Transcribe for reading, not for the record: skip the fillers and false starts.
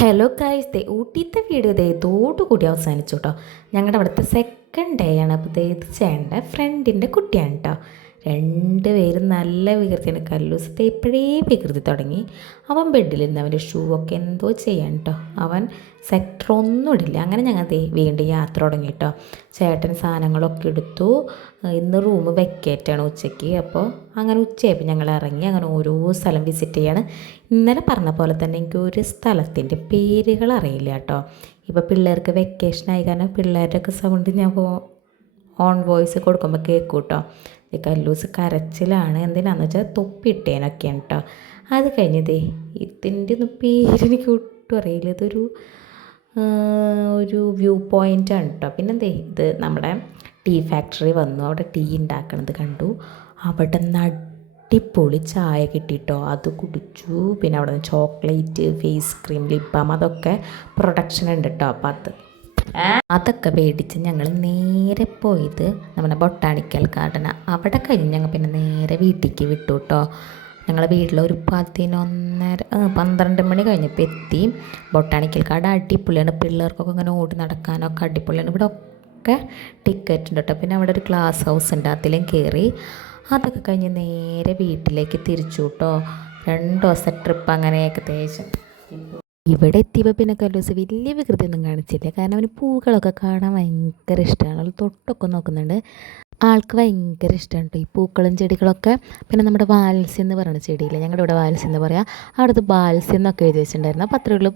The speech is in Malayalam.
ഹലോ ഗൈസ്, ഊട്ടിത്തെ വീഡിയോ ഇതോടുകൂടി അവസാനിച്ചു കേട്ടോ. ഞങ്ങളുടെ അവിടുത്തെ സെക്കൻഡ് ഡേ ആണ്. അപ്പോൾ ഇത് ചേട്ടൻ്റെ ഫ്രണ്ടിൻ്റെ കുട്ടിയാണ് കേട്ടോ. രണ്ടുപേരും നല്ല വികൃതിയാണ്. കല്ലൂസത്തെ ഇപ്പോഴേ വികൃതി തുടങ്ങി. അവൻ ബെഡിലിരുന്ന് അവൻ്റെ ഷൂ ഒക്കെ എന്തോ ചെയ്യാൻ കേട്ടോ. അവൻ സെക്ടർ ഒന്നും ഇടില്ല. അങ്ങനെ ഞങ്ങൾ വീണ്ടും യാത്ര തുടങ്ങി കേട്ടോ. ചേട്ടൻ സാധനങ്ങളൊക്കെ എടുത്തു. ഇന്ന് റൂം വെക്കേറ്റാണ് ഉച്ചയ്ക്ക്. അപ്പോൾ അങ്ങനെ ഉച്ചയായപ്പോൾ ഞങ്ങൾ ഇറങ്ങി. അങ്ങനെ ഓരോ സ്ഥലം വിസിറ്റ് ചെയ്യാണ്. ഇന്നലെ പറഞ്ഞ പോലെ തന്നെ എനിക്ക് ഒരു സ്ഥലത്തിൻ്റെ പേരുകൾ അറിയില്ല കേട്ടോ. ഇപ്പോൾ പിള്ളേർക്ക് വെക്കേഷൻ ആയി കാരണം പിള്ളേരുടെയൊക്കെ സൗണ്ട് ഞാൻ ഓൺ വോയിസ് കൊടുക്കുമ്പോൾ കേൾക്കും കേട്ടോ. ഈ കല്ലൂസ് കരച്ചിലാണ്. എന്തിനാണെന്ന് വെച്ചാൽ തൊപ്പിയിട്ടേനൊക്കെയാണ് കേട്ടോ. അത് കഴിഞ്ഞതേ ഇതിൻ്റെ ഒന്നും പേരെനിക്ക് ഒട്ടും അറിയില്ല. ഒരു വ്യൂ പോയിൻ്റാണ് കേട്ടോ. പിന്നെന്തേ ഇത് നമ്മുടെ ടീ ഫാക്ടറി വന്നു. അവിടെ ടീ ഉണ്ടാക്കണത് കണ്ടു. അവിടെ അടിപൊളി ചായ കിട്ടിയിട്ടോ. അത് കുടിച്ചു. പിന്നെ അവിടെ നിന്ന് chocolate, face cream, lip balm അതൊക്കെ പ്രൊഡക്ഷൻ ഉണ്ട് കേട്ടോ. അപ്പം അതൊക്കെ മേടിച്ച് ഞങ്ങൾ നേരെ പോയത് നമ്മുടെ ബൊട്ടാണിക്കൽ ഗാർഡൻ. അവിടെ കഴിഞ്ഞ് ഞങ്ങൾ പിന്നെ നേരെ വീട്ടിലേക്ക് വിട്ടു കേട്ടോ. ഞങ്ങൾ വീട്ടിലൊരു 12 മണി കഴിഞ്ഞപ്പോൾ എത്തി. ബൊട്ടാണിക്കൽ ഗാർഡൻ അടിപൊളിയാണ്. പിള്ളേർക്കൊക്കെ ഇങ്ങനെ ഓടി നടക്കാനൊക്കെ അടിപൊളിയാണ്. ഇവിടെ ഒക്കെ ടിക്കറ്റ് ഉണ്ട് കേട്ടോ. പിന്നെ അവിടെ ഒരു ഗ്ലാസ് ഹൗസ് ഉണ്ട്, അതിലും കയറി. അതൊക്കെ കഴിഞ്ഞ് നേരെ വീട്ടിലേക്ക് തിരിച്ചു കേട്ടോ. 2 ദിവസം ട്രിപ്പ് അങ്ങനെ ഏകദേശം. ഇവിടെ എത്തിയപ്പോൾ പിന്നെ കല്ലൂസ് വലിയ വികൃതിയൊന്നും കാണിച്ചില്ല. കാരണം അവന് പൂക്കളൊക്കെ കാണാൻ ഭയങ്കര ഇഷ്ടമാണ്. അവൾ തൊട്ടൊക്കെ നോക്കുന്നുണ്ട്. ആൾക്ക് ഭയങ്കര ഇഷ്ടമാണ് കേട്ടോ ഈ പൂക്കളും ചെടികളൊക്കെ. പിന്നെ നമ്മുടെ വാൽസ്യം എന്ന് പറയുന്ന ചെടിയില്ല, ഞങ്ങളുടെ ഇവിടെ വാൽസ്യം എന്ന് പറയാം. അവിടുത്തെ വാൽസ്യം എന്നൊക്കെ എഴുതി വെച്ചിട്ടുണ്ടായിരുന്നു. അപ്പോൾ അത്രയേ ഉള്ളൂ.